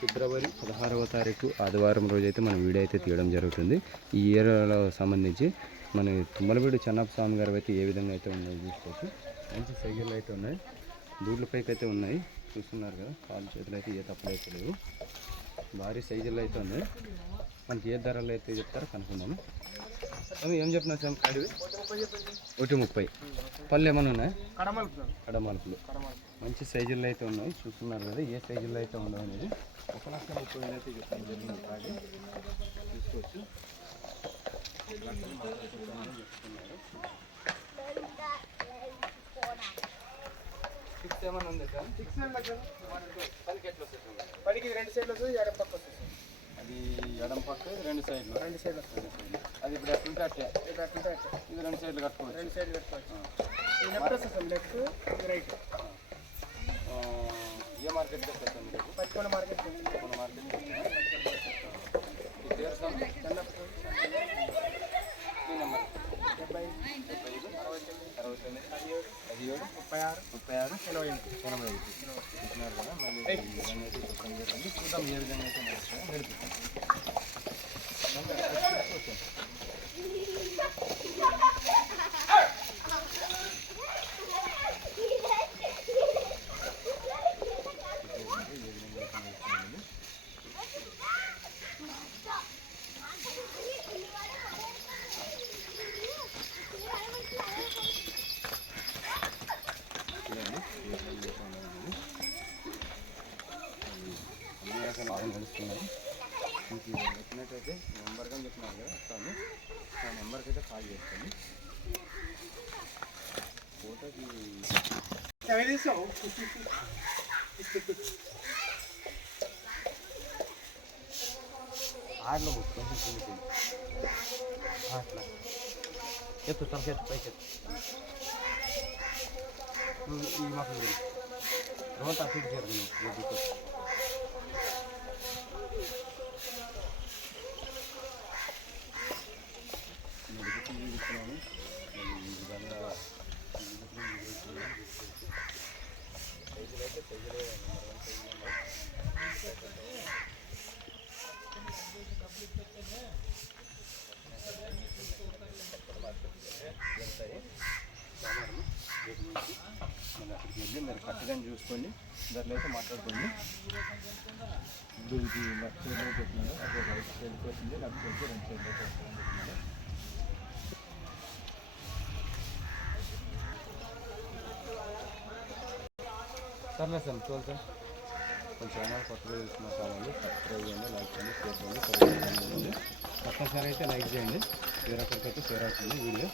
ఫిబ్రవరి 16వ తారీఖు ఆదివారం రోజు అయితే మనం వీడియో అయితే తీయడం జరుగుతుంది. ఈ ఏరియాలో సంబంధించి మన తుమ్మలవీడు చెన్నప్ప స్వామి గారు అయితే ఏ విధంగా అయితే ఉన్నాయి చూసుకోవచ్చు. మంచి సైకిళ్ళు అయితే ఉన్నాయి, దూడ్ల పైకి అయితే ఉన్నాయి, చూస్తున్నారు కదా. కాలు చేతులు అయితే ఏ తప్పులు అయితే లేవు, భారీ సైజులు అయితే ఉన్నాయి. మనకి ఏ ధరలు అయితే చెప్తారో కనుక్కుందాము. అవి ఏం చెప్పినా సార్ కాడివి 130. పళ్ళు ఏమైనా ఉన్నాయి? కడమలుపులు మంచి సైజుల్లో అయితే ఉన్నాయి, చూస్తున్నారు కదా. ఏ సైజుల్లో అయితే ఉండవు అనేది 1,30,000 అయితే చెప్తాను జరిగింది. కాడి చూసుకోవచ్చు. ఫిక్స్ ఏమైనా ఉంది సార్? పనికి ఎట్లా వస్తుంది? పనికి 2 సైడ్లు వస్తుంది, ఎడం పక్క వస్తుంది. అది ఎడం పక్క, 2 సైడ్లు వస్తుంది. అది ఇప్పుడు ఎట్లుంటే అట్టే, ఇది 2 సైడ్లు కట్టుకోవచ్చు. 2 సైడ్లు కట్టుకోవచ్చు. Left right. ఏ మార్కెట్ వస్తుంది? పచ్చికొండ మార్కెట్. పచ్చికొండ మార్కెట్. ఈ పేరు సార్ ఈ నెంబర్ 75 65 17 36 86 85 చూస్తున్నారు కదా. మళ్ళీ ఈ విధంగా అయితే చెప్పడం జరిగింది. చూద్దాం ఏ విధంగా అయితే నడుపుతాం. నడుస్తున్నారు. మీకు చెప్పినట్టయితే నెంబర్గా చెప్పినారు కదా, వస్తాను. ఆ నెంబర్కి అయితే కాల్ చేస్తాను. ఫోటోకి ఆడలో కొంచెం చిన్న అట్లా ఎత్తు తలకెత్తు పైకి ఈ మాకు రోజంతా ఫిట్ చేయాలి. అక్కడికి వెళ్ళి మీరు కరెక్ట్గా చూసుకోండి, ధరలు అయితే మాట్లాడుకోండి. ఇది లెఫ్ట్ సైడ్ చెప్తున్నారు, అదే రైట్ సైడ్కి వస్తుంది, లెఫ్ట్ సైడ్కి 2 సైడ్కి వస్తుందని చెప్తున్నారు. సర్లే సార్, చూడాలి సార్. కొంచెం ఛానల్ కొత్తగా చూస్తున్న ఛానల్ సబ్స్క్రైబ్ చేయండి, లైక్ చేయండి, షేర్ చేయండి. తప్పనిసరి అయితే లైక్ చేయండి, వేరొకరికైతే షేర్ అవుతుంది వీడియో.